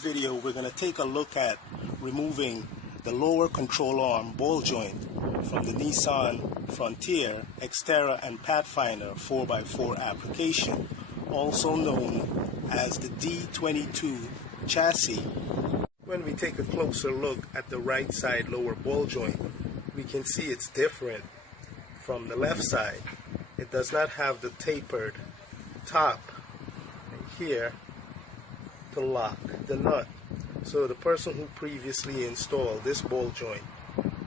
video, we're going to take a look at removing the lower control arm ball joint from the Nissan Frontier, Xterra and Pathfinder 4x4 application, also known as the D22 chassis. When we take a closer look at the right side lower ball joint, we can see it's different from the left side. It does not have the tapered top here to lock the nut. So the person who previously installed this ball joint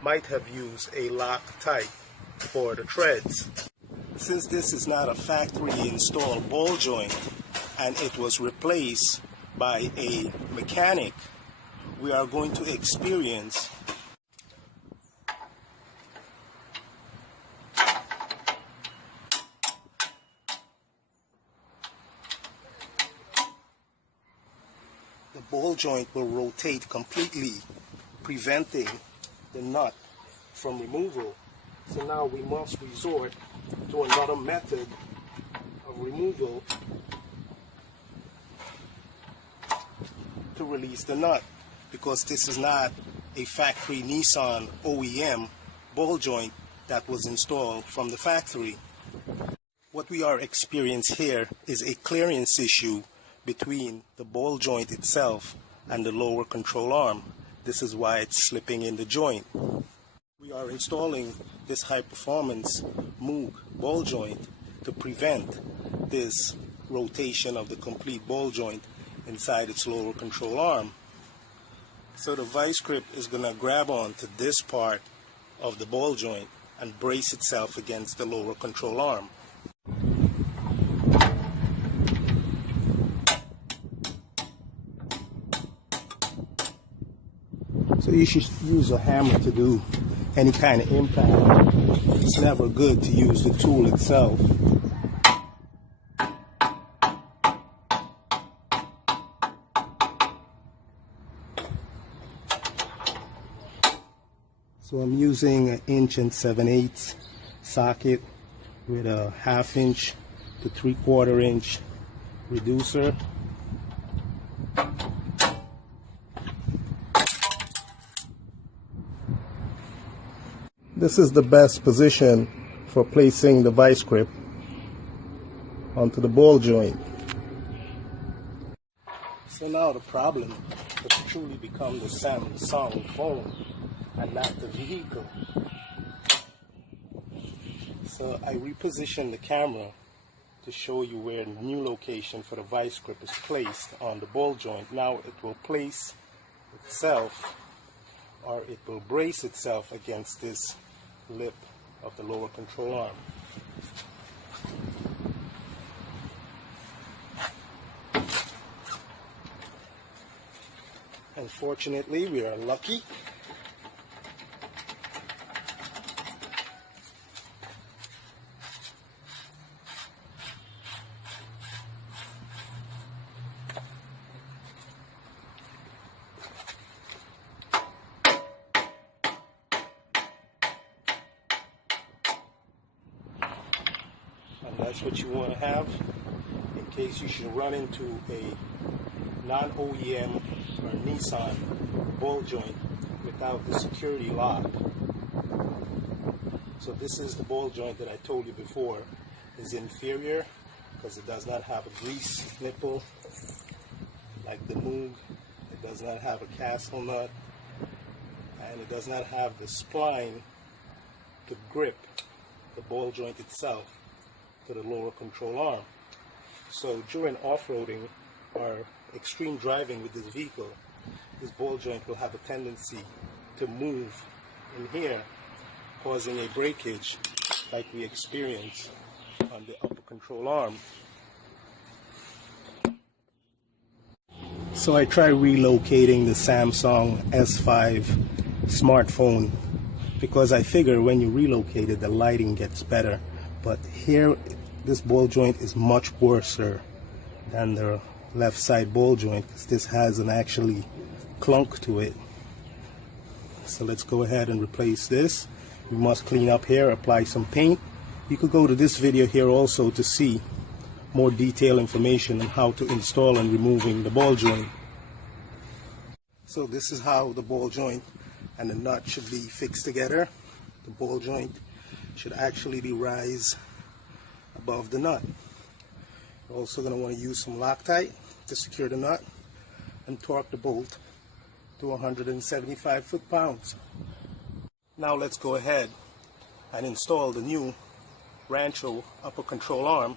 might have used a lock type for the treads. Since this is not a factory installed ball joint and it was replaced by a mechanic, we are going to experience the ball joint will rotate completely, preventing the nut from removal. So now we must resort to another method of removal to release the nut, because this is not a factory Nissan OEM ball joint that was installed from the factory. What we are experiencing here is a clearance issue between the ball joint itself and the lower control arm. This is why it's slipping in the joint. We are installing this high performance MOOG ball joint to prevent this rotation of the complete ball joint inside its lower control arm. So the vice grip is going to grab onto this part of the ball joint and brace itself against the lower control arm. So you should use a hammer to do any kind of impact. It's never good to use the tool itself. So I'm using an 1 7/8 socket with a 1/2 inch to 3/4 inch reducer. This is the best position for placing the vice grip onto the ball joint. So now the problem has truly become the Samsung phone and not the vehicle. So I repositioned the camera to show you where the new location for the vice grip is placed on the ball joint. Now it will place itself, or it will brace itself against this lip of the lower control arm. Unfortunately, we are lucky. And that's what you want to have in case you should run into a non-OEM or Nissan ball joint without the security lock. So this is the ball joint that I told you before is inferior because it does not have a grease nipple like the MOOG. It does not have a castle nut, and it does not have the spline to grip the ball joint itself to the lower control arm. So during off-roading or extreme driving with this vehicle, this ball joint will have a tendency to move in here, causing a breakage like we experience on the upper control arm. So I tried relocating the Samsung S5 smartphone because I figure when you relocate it, the lighting gets better. But here, this ball joint is much worse than the left side ball joint, because this has an actually clunk to it. So let's go ahead and replace this. We must clean up here, apply some paint. You could go to this video here also to see more detailed information on how to install and removing the ball joint. So this is how the ball joint and the nut should be fixed together. The ball joint should actually be raised above the nut. You're also going to want to use some Loctite to secure the nut and torque the bolt to 175 foot-pounds. Now let's go ahead and install the new Rancho upper control arm.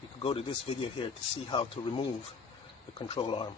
You can go to this video here to see how to remove the control arm.